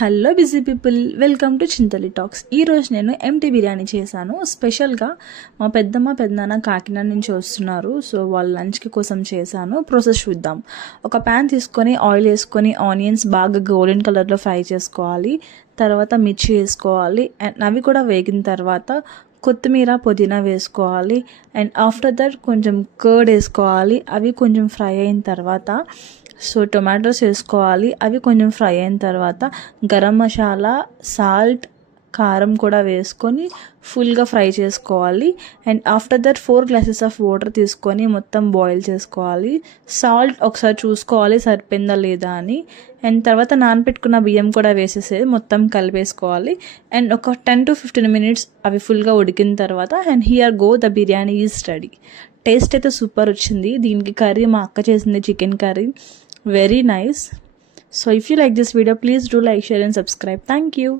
Hello busy people, welcome to Chintali talks. ఈరోజు నేను empty biryani చేశాను. స్పెషల్గా మా పెద్దమ్మ పెద్దనాన్న కాకినాడ నుంచి వస్తున్నారు, సో వాళ్ళ లంచ్కి కోసం చేశాను. ప్రాసెస్ చూద్దాం. ఒక ప్యాన్ తీసుకొని ఆయిల్ వేసుకొని ఆనియన్స్ బాగా గోల్డెన్ కలర్లో ఫ్రై చేసుకోవాలి. తర్వాత మిర్చి వేసుకోవాలి అండ్ అవి కూడా వేగిన తర్వాత కొత్తిమీర పుదీనా వేసుకోవాలి. అండ్ ఆఫ్టర్ దట్ కొంచెం కర్డ్ వేసుకోవాలి. అవి కొంచెం ఫ్రై అయిన తర్వాత టొమాటోస్ వేసుకోవాలి. అవి కొంచెం ఫ్రై అయిన తర్వాత గరం మసాలా, సాల్ట్, కారం కూడా వేసుకొని ఫుల్గా ఫ్రై చేసుకోవాలి. And after that 4 glasses of water తీసుకొని మొత్తం బాయిల్ చేసుకోవాలి. సాల్ట్ ఒకసారి చూసుకోవాలి సరిపోయిందా లేదా అని. అండ్ తర్వాత నానబెట్టుకున్న బియ్యం కూడా వేసేసేది మొత్తం కలిపేసుకోవాలి. అండ్ ఒక 10 to 15 మినిట్స్ అవి ఫుల్గా ఉడికిన తర్వాత and here go the biryani is ready. Taste అయితే సూపర్ వచ్చింది. దీనికి కర్రీ మా అక్క చేసింది, chicken curry, very nice. So if you like this video, please do like, share and subscribe. Thank you.